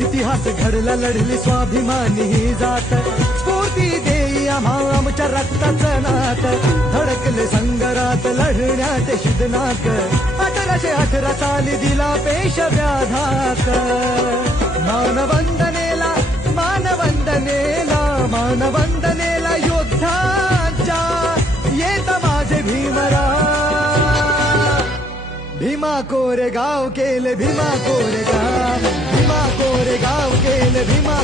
इतिहास घडला लढली स्वाभिमानी ही जात स्फूर्ती देई आम्हा आमच्या रक्ताचं नात धडकले संगरात लढण्याचे शिदनाक 1818 साली दिला पेशव्या धाक मानवंदनेला मानवंदनेला मानवंदनेला योद्धाच्या येत माझे भीमराव भीमा कोरेगाव केले भीमा कोरेगाव भीमा कोरेगाव केले भीमा